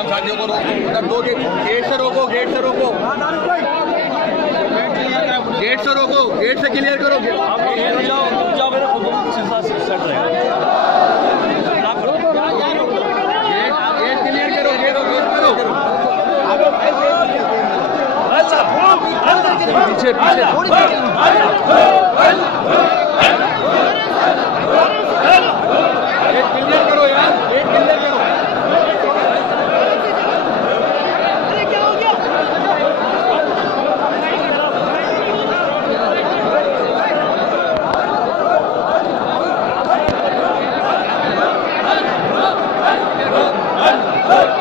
तमाम साथियों को रोको, उधर दो गेट से रोको, गेट से रोको, गेट से रोको, गेट से क्लियर करो। पीछे पीछे क्लियर करो यार, गेट क्लियर करो। Hey!